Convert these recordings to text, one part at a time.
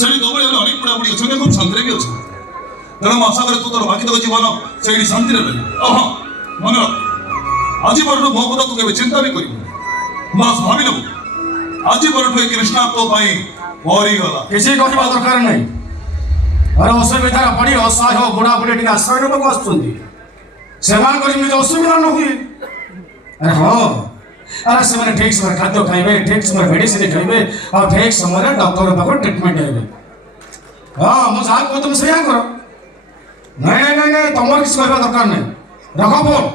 ସେଠି ଗହଳି ହେଲେ ଅନେକ ବୁଢ଼ାବୁଢ଼ୀ ଅଛନ୍ତି ଏବଂ ଶାନ୍ତିରେ ବି ଅଛନ୍ତି। ତେଣୁ ମୁଁ ଆଶା କରେ ତୁ ତୋର ବାକି ତକ ଜୀବନ ସେଇଠି ଶାନ୍ତିରେ ରହିବୁ। ହଁ ମନେ ରଖ, ଆଜି ପରଠୁ ମୋ କଥା ତୁ କେବେ ଚିନ୍ତା ବି କରିବୁ ବାସ୍ ଭାବି ନେବୁ ଆଜି ପରଠୁ ଏ କୃଷ୍ଣା ତୋ ପାଇଁ ମରିଗଲା। କିଛି କହିବା ଦରକାର ନାହିଁ। ଆରେ ଅସୁବିଧାରେ ପଡ଼ି ଅସହାୟ ବୁଢ଼ାବୁଢ଼ୀ ଟିକେ ଆଶ୍ରୟ ନେବାକୁ ଆସୁଛନ୍ତି, ସେମାନଙ୍କ ଯେମିତି ଅସୁବିଧା ନ ହୁଏ। ଆରେ ହଁ, ଆରେ ସେମାନେ ଠିକ୍ ସମୟରେ ଖାଦ୍ୟ ଖାଇବେ, ଠିକ୍ ସମୟରେ ମେଡିସିନ ଖାଇବେ, ଆଉ ଠିକ୍ ସମୟରେ ଡକ୍ଟର ପାଖରେ ଟ୍ରିଟମେଣ୍ଟ ହେବେ। ହଁ, ମୁଁ ଯାହା କହୁଛି ତମେ ସେଇଆ କର। ନାଇଁ ନାଇଁ ନାଇଁ ନାଇଁ, ତମର କିଛି କହିବା ଦରକାର ନାହିଁ। ରଖ ଫୋନ୍।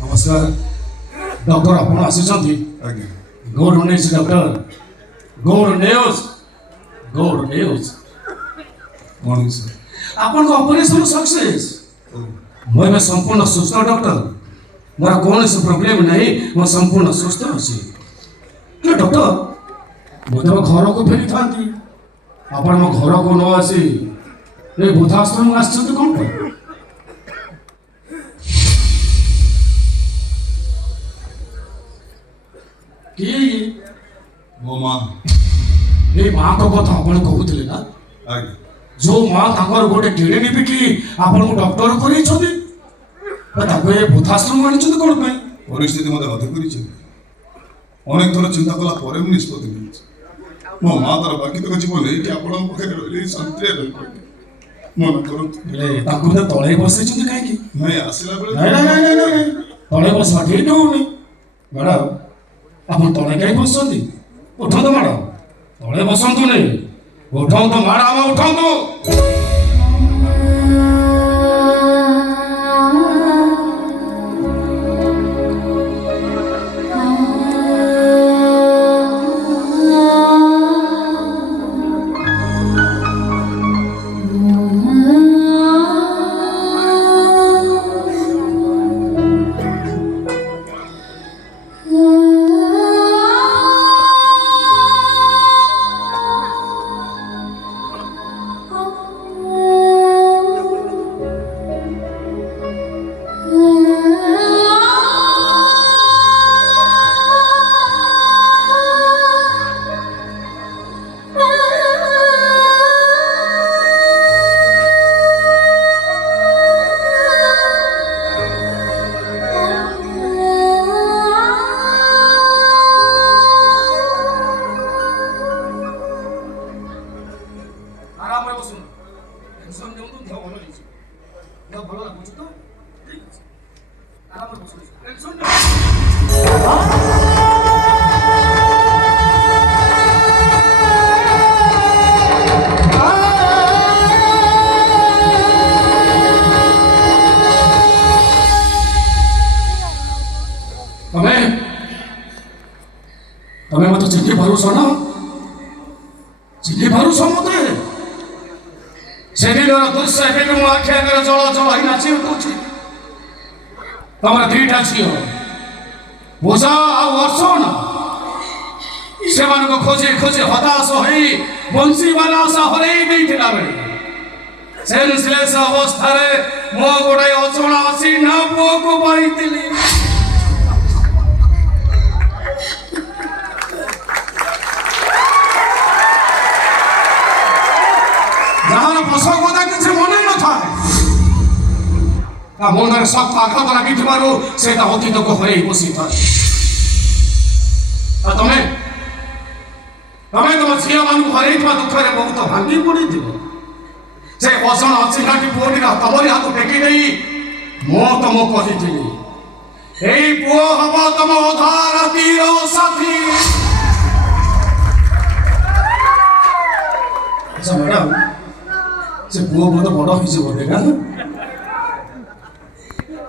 ନମସ୍କାର ଡକ୍ଟର, ଆପଣ ଆସିଛନ୍ତି? ଆଜ୍ଞା good news doctor, good news, good news. କ'ଣ ହେଇଛି? ଆପଣଙ୍କ ଅପରେସନ ସକ୍ସେସ୍। ମୁଁ ଏବେ ସମ୍ପୂର୍ଣ୍ଣ ସୁସ୍ଥ ଡକ୍ଟର, ମୋର କୌଣସି ପ୍ରୋବ୍ଲେମ୍ ନାହିଁ, ମୁଁ ସମ୍ପୂର୍ଣ୍ଣ ସୁସ୍ଥ ଅଛି। ହେଲେ ଡକ୍ଟର, ମୁଁ ତମ ଘରକୁ ଫେରିଥାନ୍ତି, ଆପଣ ମୋ ଘରକୁ ନ ଆସି ଏ ବୃଦ୍ଧାଶ୍ରମ ଆସିଛନ୍ତି କ'ଣ ପାଇଁ? କିଏ ମୋ ମା। ଏ ମାଙ୍କ କଥା ଆପଣ କହୁଥିଲେ ନା? ଆଜ୍ଞା ଯୋଉ ମା ତାଙ୍କର ଗୋଟେ କିଡ଼ନୀ ବିକି ଆପଣଙ୍କୁ ଡକ୍ଟର କରେଇଛନ୍ତି, ତାକୁ ଏ ବୃଦ୍ଧାଶ୍ରମ ଆଣିଛନ୍ତି କ'ଣ ପାଇଁ? ପରିସ୍ଥିତି ମୋତେ ବାଧ୍ୟ କରିଛି। ଅନେକ ଥର ଚିନ୍ତା କଲା ପରେ ମୁଁ ନିଷ୍ପତ୍ତି ନେଇଛି। ମୋ ମା ତାର ବାକି ତକ ଜୀବନ ଏଇଠି ଆପଣଙ୍କ ପାଖରେ ରହିଲି, ଶାନ୍ତିରେ ରହିପାରିଲି। ମନେ କରନ୍ତୁ। ହେଲେ ତାଙ୍କୁ ତ ତଳେ ବସେଇଛନ୍ତି କାହିଁକି? ନାଇଁ ଆସିଲା ବେଳେ ନାଇଁ ନାଇଁ ନାଇଁ ନାଇଁ ନାଇଁ, ତଳେ ବସିବା ଠିକ୍ ହଉନି ମ୍ୟାଡ଼ାମ। ଆପଣ ତଳେ କାହିଁ ବସୁଛନ୍ତି? ଉଠନ୍ତୁ ମ୍ୟାଡ଼ାମ, ତଳେ ବସନ୍ତୁନି, ଉଠନ୍ତୁ ମ୍ୟାଡ଼ାମ, ଉଠନ୍ତୁ। ଆରାମରେ ବସନ୍ତୁ, ଟେନସନ୍ ନିଅନ୍ତୁ, ଦେହ ଭଲ ହେଇଯିବ। ଦେହ ଭଲ ଲାଗୁଛି ତ? ଠିକ୍ ଅଛି, ଆରାମରେ ବସନ୍ତୁ, ଟେନସନ୍ ନିଅନ୍ତୁ। ତମେ ମତେ ଚିହ୍ନି ପାରୁଛ ନା? ଚିହ୍ନି ପାରୁଛ ମତେ? ସେଦିନର ଦୃଶ୍ୟ ଏବେ ବି ମୋ ଆଖି ଆଗରେ ଜଳ ଜଳ ହେଇ ନାଚି ଉଠୁଛି। ତମର ଦିଟା ଝିଅ ପୂଜା ଆଉ ଅର୍ଚ୍ଚନା, ସେମାନଙ୍କୁ ଖୋଜି ଖୋଜି ହତାଶ ହେଇ ବଂଶୀବାଲା ଆଶା ହରେଇ ଦେଇଥିଲା ବେଳେ ସେନ୍ସଲେସ୍ ଅବସ୍ଥାରେ ମୁଁ ଗୋଟାଏ ଅଜଣା ଚିହ୍ନା ପୁଅକୁ ପାଇଥିଲି। ଯାହାର ପ୍ରସବ କଥା କିଛି ମନେ ନଥାଏ, ତା ମନରେ ଶକ୍ତ ଆଘାତ ଲାଗିଥିବାରୁ ସେ ତା ଅତୀତକୁ ହରେଇ ବସିଥାଏ। ତମେ ତମ ଝିଅମାନଙ୍କୁ ହରେଇଥିବା ଦୁଃଖରେ ବହୁତ ଭାଙ୍ଗି ପଡ଼ିଥିବ। ସେ ଅଜଣା ଅଚିହ୍ନାଟି ପୁଅଟିର ତମରି ହାତ ଟେକି ଦେଇ ମୁଁ ତମକୁ କହିଥିଲି, ଏଇ ପୁଅ ହବ ତମ ଅଧା ରାତିର ସାଥୀ। ଆଚ୍ଛା ମ୍ୟାଡ଼ାମ, ସେ ପୁଅ ବହୁତ ବଡ଼ ହେଇଛି ବୋଧେ ନା?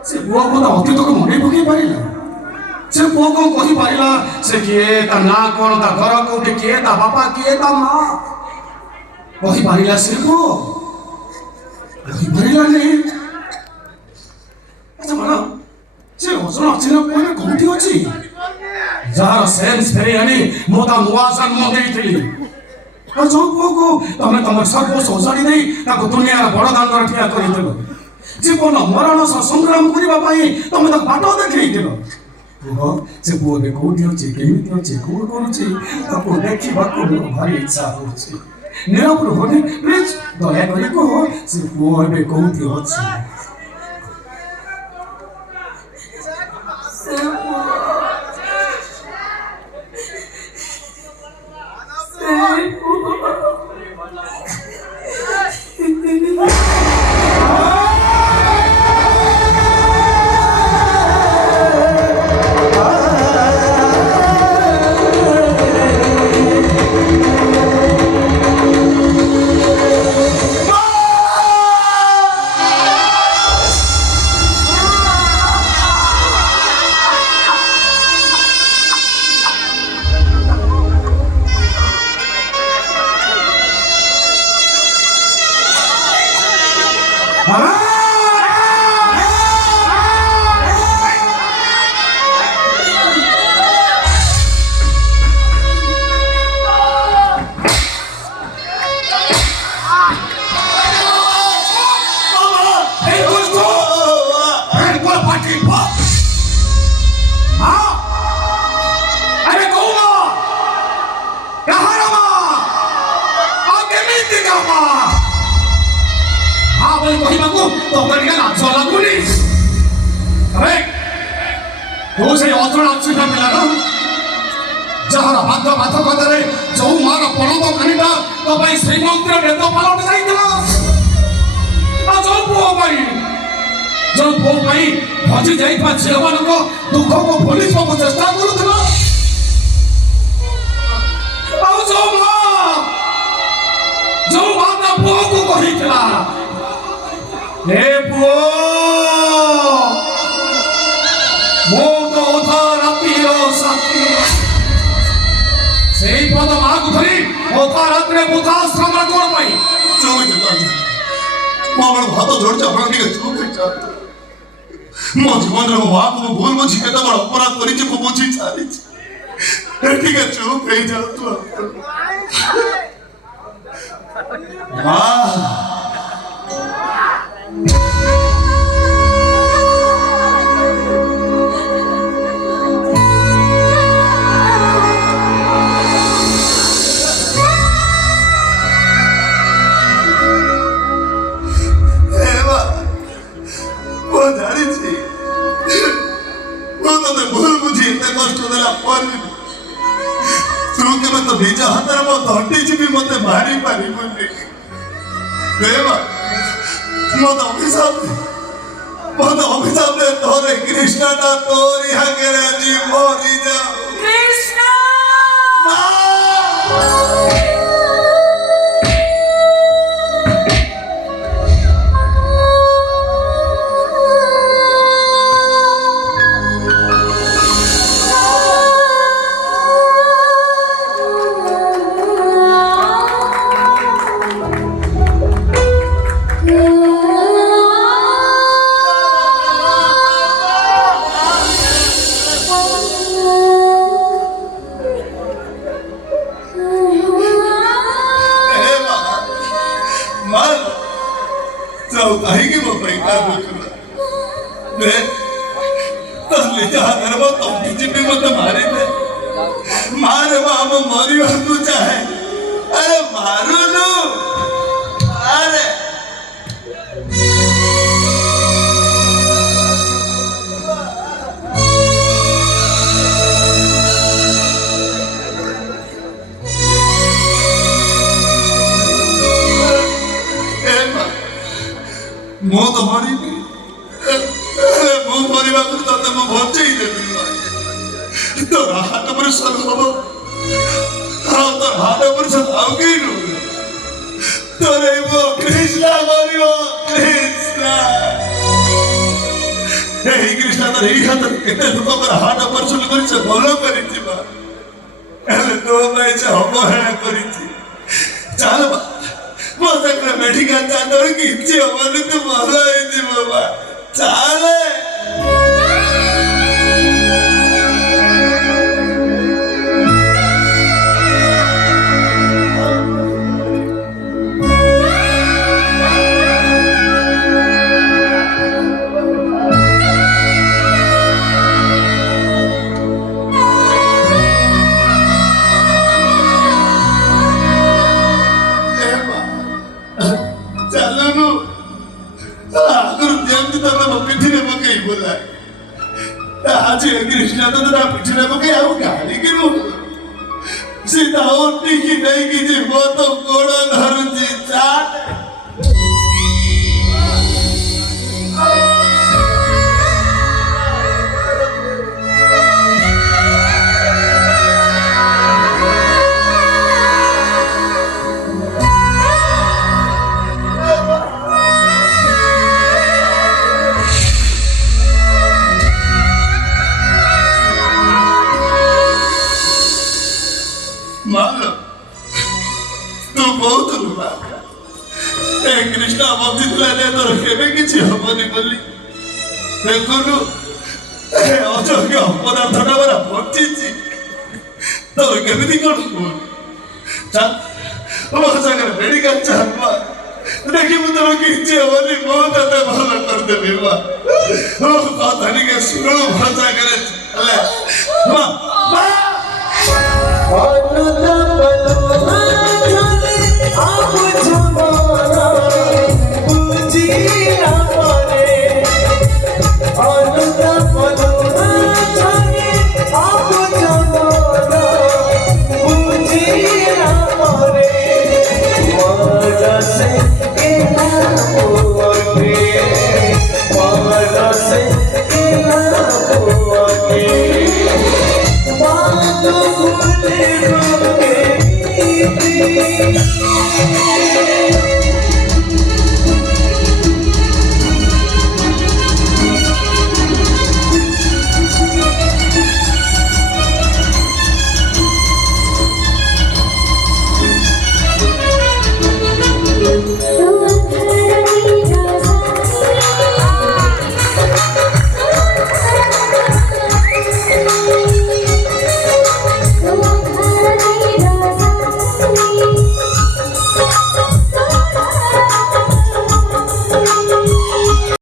ସେ ପୁଅ ବହୁତ ଅତୀତକୁ ମନେ ପକେଇ ପାରିଲା? ସେ ପୁଅ କ'ଣ କହିପାରିଲା? ସେ କିଏ, ତା ନାଁ କ'ଣ, ତା ଘର କୋଉଠି, କିଏ ତା ବାପା, କିଏ ତା ମା? କହିପାରିଲା ସେ ପୁଅ? କହିପାରିଲାନି। ଆଚ୍ଛା ମ୍ୟାଡ଼ାମ, ସେ ଅଜଣା ଅଚିହ୍ନା ପୁଅ ଏବେ କୋଉଠି ଅଛି? ଯାହାର ସେନ୍ସ ଫେରି ଆଣି ମୁଁ ତା ନୂଆ ଜନ୍ମ ଦେଇଥିଲି। ଆଉ ଯୋଉ ପୁଅକୁ ତମେ ତମର ସବୁ ସଜାଡ଼ି ଦେଇ ତାକୁ ଦୁନିଆର ବଡ଼ ଦାଣ୍ଡରେ ଠିଆ କରିଦେଲ, ଜୀବନ ମରଣ ସହ ସଂଗ୍ରାମ କରିବା ପାଇଁ ତମେ ତାକୁ ବାଟ ଦେଖେଇଥିଲ। କୁହ ସେ ପୁଅ ଏବେ କୋଉଠି ଅଛି, କେମିତି ଅଛି, କଣ କରୁଛି, ତାକୁ ଦେଖିବାକୁ ମୋର ଭାରି ଇଚ୍ଛା ହଉଛି। ନିରବ ରୁହନି ପ୍ଲିଜ, ଦୟାକରି କୁହ ସେ ପୁଅ ଏବେ କୋଉଠି ଅଛି। କହିବାକୁ ତମେ ଟିକେ ଲାଜ ଲାଗୁନି? ତୁ ସେଇ ଅଜଣା ଅଛୁଟା ପିଲାର ଯାହାର ହାତ ହାତ କଥାରେ ଯୋଉ ମାର ପଣବ ଖାନିଟା ତୋ ପାଇଁ ଶ୍ରୀମନ୍ଦିର ନେତ ପାଲଟ ଯାଇଥିଲା, ଆଉ ଯୋଉ ପୁଅ ପାଇଁ ହଜି ଯାଇଥିବା ଝିଅମାନଙ୍କ ଦୁଃଖକୁ ଭୁଲିବାକୁ ଚେଷ୍ଟା କରୁଥିଲ, ଆଉ ଯୋଉ ମା ତା ପୁଅକୁ କହିଥିଲା, ଏ ପୁଅ ମୁଁ ତ ଅଧା ରାତିର ସାଥୀ, ସେଇ ପଦ ମାକୁ ଧରି ଅଧା ରାତିରେ ବୃଦ୍ଧାଶ୍ରମ କଣ ପାଇଁ ମୋ ହାତ ଯୋଡୁଛି, ଆପଣ ଟିକେ ଚୁପ୍ ହେଇଯାଆନ୍ତୁ। ମୋ ଜୀବନରେ ମୋ ମାକୁ ମୁଁ ଭୁଲ ବୁଝି କେତେ ବଡ଼ ଅପରାଧ କରିଛି ମୁଁ ବୁଝି ସାରିଛି, ଟିକେ ଚୁପ୍ ହେଇଯାଆନ୍ତୁ। ମା ନିଜ ହାତରେ ମୋ ତଣ୍ଟିଛି ବି ମତେ ମାରି ପାରିବୁନି। ମତେ ଅଭିଶାପରେ ତୋରେ କୃଷ୍ଣଟା ତୋରି ହାଙ୍ଗରେ ଆଜି ମରିଯାଉ। କୃଷ୍ଣ କାହିଁକି ମୋ ପାଇଁ କାନ୍ଦୁଥିଲା? ନିଜ ହାତରେ ମୋ ତଣ୍ଟି ଚିପି ମତେ ମାରିଦେ। ମାରେ ମା, ମୁଁ ମରିବାକୁ ଚାହେଁ। ଆରେ ମାରୁନୁ, ଆରେ ମୁଁ ତ ମରିବି, ମୁଁ ମରିବାକୁ ତତେ ମୁଁ ବଞ୍ଚେଇ ଦେବି। ତୋର ହାତ ପରିଶ୍ରମ ହବ, ଆଉ ତୋର ହାତ ପରିଶ୍ରମ ଆଉ କେହି ନୁହଁ। ତୋର ଏଇ ମୋ କୃଷ୍ଣ ମରିବ, କୃଷ୍ଣ। ଏଇ କୃଷ୍ଣ ତୋର ଏଇ ହାତରେ କେତେ ଲୋକଙ୍କର ହାତ ପରିଶ୍ରମ କରି ସେ ଭଲ କରିଯିବା, ହେଲେ ତୋ ପାଇଁ ସେ ଅବହେଳା କରିଛି। ଚାଲ ବା ମୋ ସାଙ୍ଗରେ ମେଡିକାଲ ଚାଲ, କିଛି ହବନି, ତୁ ଭଲ ହେଇଯିବ ବା, ଚାଲେ। ଆଗରୁ ଯେମିତି ତମେ ମୋ ପିଠିରେ ପକେଇବୁଲା ଆଜି କୃଷ୍ଣ ତ ତା ପିଠିରେ ପକେଇ ଆଉ ଗାଳିକି ସିଧା ଉଠିକି ନେଇକି ଯିବ ତ ଗୋଡ଼ ଧରୁଛି ଚାଟ ମାଲୋ ତୁ କହୁଥିଲୁ ନା ଏ କୃଷ୍ଣ ବଞ୍ଚିଥିଲା ଯେ ତୋର କେବେ କିଛି ହବନି ବୋଲି ଦେଖୁନୁ ଏ ଅଯୋଗ୍ୟ ପଦାର୍ଥଟା ପରା ବଞ୍ଚିଛି ତୋର କେମିତି କଣ ଚାଲ ମୋ ସାଙ୍ଗରେ ମେଡିକାଲ ଚାଲ ଦେଖିବୁ ତୋର କିଛି ହବନି ମୁଁ ତତେ ଭଲ କରିଦେବି ମା କଥା ଟିକେ ଶୁଣୁ ମୋ ସାଙ୍ଗରେ ହେଲେ ମା